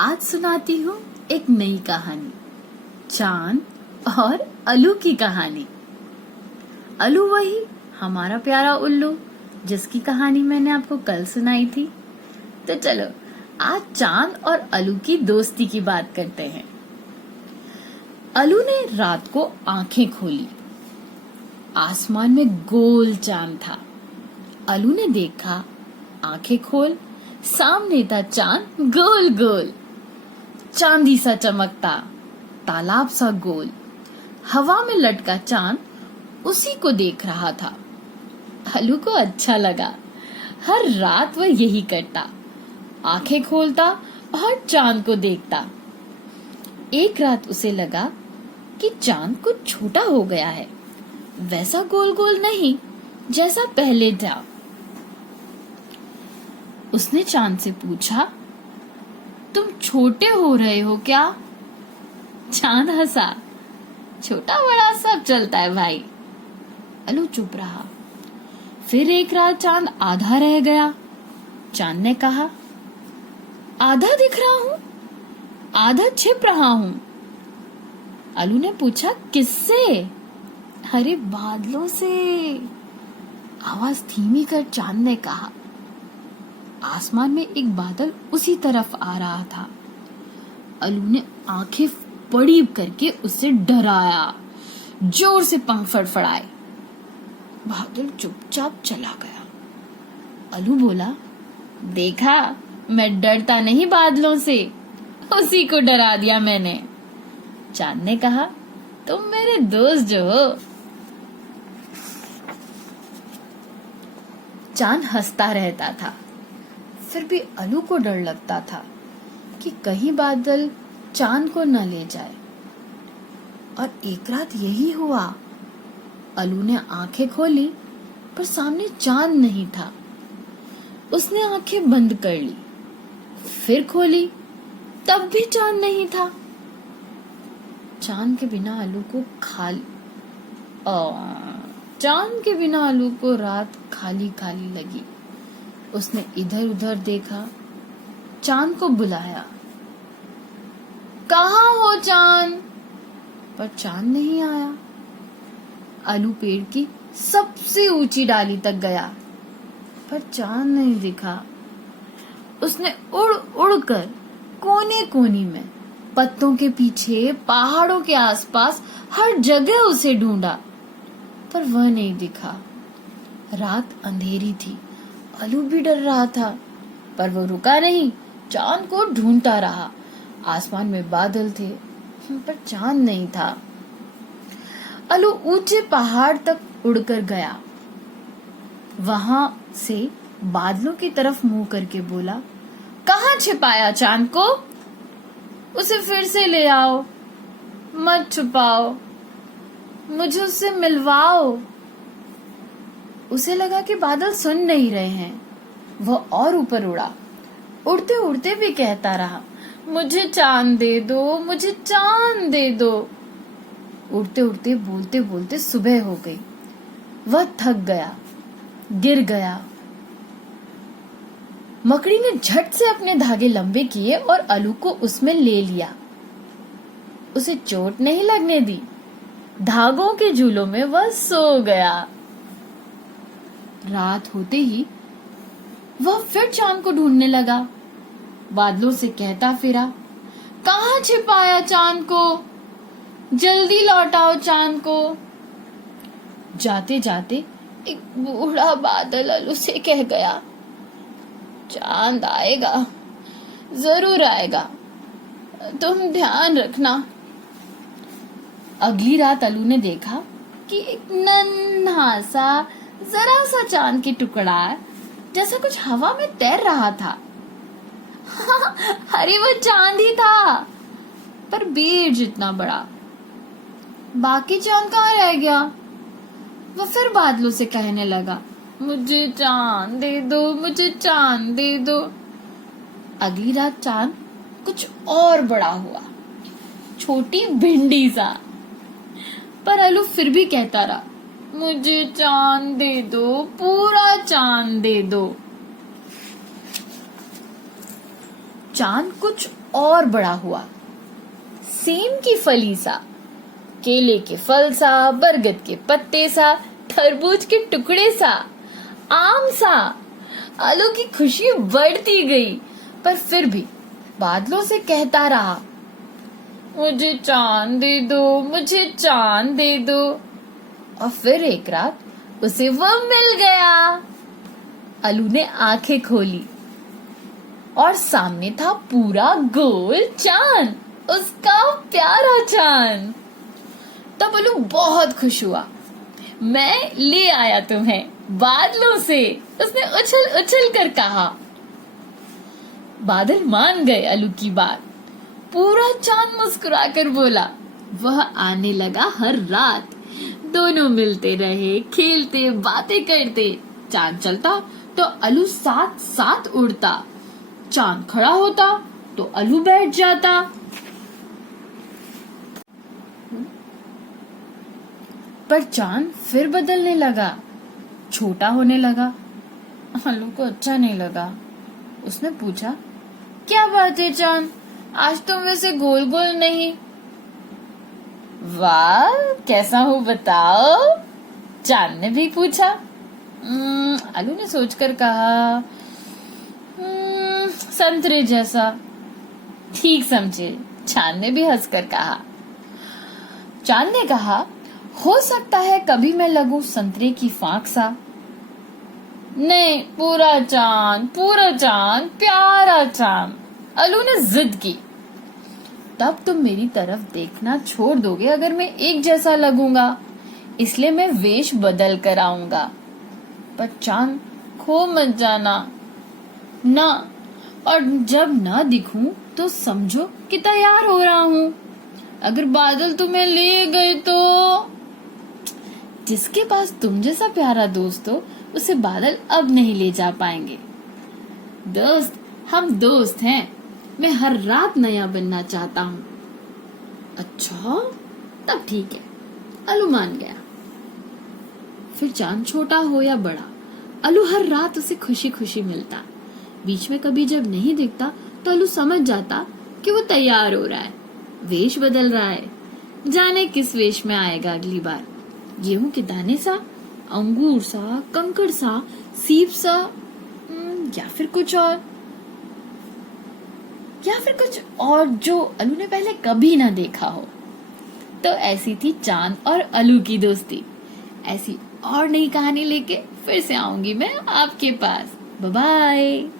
आज सुनाती हूँ एक नई कहानी, चांद और अलू की कहानी। अलू वही हमारा प्यारा उल्लू जिसकी कहानी मैंने आपको कल सुनाई थी। तो चलो आज चांद और अलू की दोस्ती की बात करते हैं। अलू ने रात को आंखें खोली। आसमान में गोल चांद था। अलू ने देखा, आंखें खोल, सामने था चांद गोल गोल, चांदी सा चमकता, तालाब सा गोल। हवा में लटका चांद उसी को देख रहा था। अलू को अच्छा लगा। हर रात वह यही करता, आंखें खोलता और चांद को देखता। एक रात उसे लगा कि चांद कुछ छोटा हो गया है, वैसा गोल गोल नहीं जैसा पहले था। उसने चांद से पूछा, तुम छोटे हो रहे हो क्या? चांद हंसा, छोटा बड़ा सब चलता है भाई। अलू चुप रहा। फिर एक रात चांद आधा रह गया। चांद ने कहा, आधा दिख रहा हूँ, आधा छिप रहा हूँ। अलू ने पूछा, किससे? अरे बादलों से। आवाज धीमी कर चांद ने कहा। आसमान में एक बादल उसी तरफ आ रहा था। अलू ने आंखें बड़ी करके उसे डराया, जोर से पंख फड़फड़ाए। बादल चुपचाप चला गया। अलू बोला, देखा मैं डरता नहीं बादलों से, उसी को डरा दिया मैंने। चांद ने कहा, तुम मेरे दोस्त जो हो। चांद हंसता रहता था। फिर भी अलू को डर लगता था कि कहीं बादल चांद को न ले जाए। और एक रात यही हुआ। अलू ने आंखें खोली पर सामने चांद नहीं था। उसने आंखें बंद कर ली, फिर खोली, तब भी चांद नहीं था। चांद के बिना अलू को रात खाली खाली लगी। उसने इधर उधर देखा, चांद को बुलाया, कहाँ हो चांद? पर चांद नहीं आया। अलू पेड़ की सबसे ऊंची डाली तक गया, पर चांद नहीं दिखा। उसने उड़ उड़ कर कोने कोने में, पत्तों के पीछे, पहाड़ों के आसपास हर जगह उसे ढूंढा, पर वह नहीं दिखा। रात अंधेरी थी। अलू भी डर रहा था, पर वो रुका नहीं, चांद को ढूंढता रहा। आसमान में बादल थे, पर चांद नहीं था। अलू ऊंचे पहाड़ तक उड़कर गया। वहां से बादलों की तरफ मुंह करके बोला, कहाँ छिपाया चांद को? उसे फिर से ले आओ, मत छुपाओ, मुझे उससे मिलवाओ। उसे लगा कि बादल सुन नहीं रहे हैं। वह और ऊपर उड़ा, उड़ते उड़ते भी कहता रहा, मुझे चांद दे दो, मुझे चांद दे दो। उड़ते उड़ते बोलते बोलते सुबह हो गई। वह थक गया, गिर गया। मकड़ी ने झट से अपने धागे लंबे किए और अलू को उसमें ले लिया। उसे चोट नहीं लगने दी। धागों के झूलों में वह सो गया। रात होते ही वह फिर चांद को ढूंढने लगा। बादलों से कहता फिरा, कहाँ छिपाया चांद को? जल्दी लौटाओ चांद को। जाते जाते एक बूढ़ा बादल अलू से कह गया, चांद आएगा, जरूर आएगा, तुम ध्यान रखना। अगली रात अलू ने देखा कि एक नन्हा सा, जरा सा चांद की टुकड़ा जैसा कुछ हवा में तैर रहा था। अरे वो चांद ही था, पर बेर जितना बड़ा। बाकी चांद कहाँ रह गया? वह फिर बादलों से कहने लगा, मुझे चांद दे दो, मुझे चांद दे दो। अगली रात चांद कुछ और बड़ा हुआ, छोटी भिंडी सा। पर अलू फिर भी कहता रहा, मुझे चांद दे दो, पूरा चांद दे दो। चांद कुछ और बड़ा हुआ, सेम की फली सा, केले के फल सा, बरगद के पत्ते सा, तरबूज के टुकड़े सा, आम सा। आलू की खुशी बढ़ती गई, पर फिर भी बादलों से कहता रहा, मुझे चांद दे दो, मुझे चांद दे दो। और फिर एक रात उसे वो मिल गया। आलू ने आंखें खोली और सामने था पूरा गोल चांद, उसका प्यारा चांद। तब आलू बहुत खुश हुआ। मैं ले आया तुम्हें बादलों से, उसने उछल उछल कर कहा। बादल मान गए आलू की बात। पूरा चांद मुस्कुराकर बोला। वह आने लगा हर रात। दोनों मिलते रहे, खेलते, बातें करते। चांद चलता तो आलू साथ साथ उड़ता, चांद खड़ा होता तो आलू बैठ जाता। पर चांद फिर बदलने लगा, छोटा होने लगा। आलू को अच्छा नहीं लगा। उसने पूछा, क्या बात है चांद, आज तुम वैसे गोल गोल नहीं। वाह, कैसा हूँ बताओ, चांद ने भी पूछा। आलू ने सोचकर कहा, संतरे जैसा। ठीक समझे, चांद ने भी हंसकर कहा। चांद ने कहा, हो सकता है कभी मैं लगूं संतरे की फांक सा। नहीं, पूरा चांद, प्यारा चांद। आलू ने जिद की। तब तुम मेरी तरफ देखना छोड़ दोगे अगर मैं एक जैसा लगूंगा, इसलिए मैं वेश बदल कर आऊंगा। पर चांद, खो मत जाना ना, और जब ना दिखूं तो समझो कि तैयार हो रहा हूँ। अगर बादल तुम्हें ले गए तो। जिसके पास तुम जैसा प्यारा दोस्त हो, उसे बादल अब नहीं ले जा पाएंगे। दोस्त, हम दोस्त हैं। मैं हर रात नया बनना चाहता हूँ। अच्छा, तब ठीक है, आलू मान गया। फिर चांद छोटा हो या बड़ा, आलू हर रात उसे खुशी खुशी मिलता। बीच में कभी जब नहीं दिखता तो आलू समझ जाता कि वो तैयार हो रहा है, वेश बदल रहा है। जाने किस वेश में आएगा अगली बार। गेहूं के दाने सा, अंगूर सा, कंकड़ सा, सीप सा, या फिर कुछ और जो आलू ने पहले कभी ना देखा हो। तो ऐसी थी चांद और आलू की दोस्ती। ऐसी और नई कहानी लेके फिर से आऊंगी मैं आपके पास। Bye bye.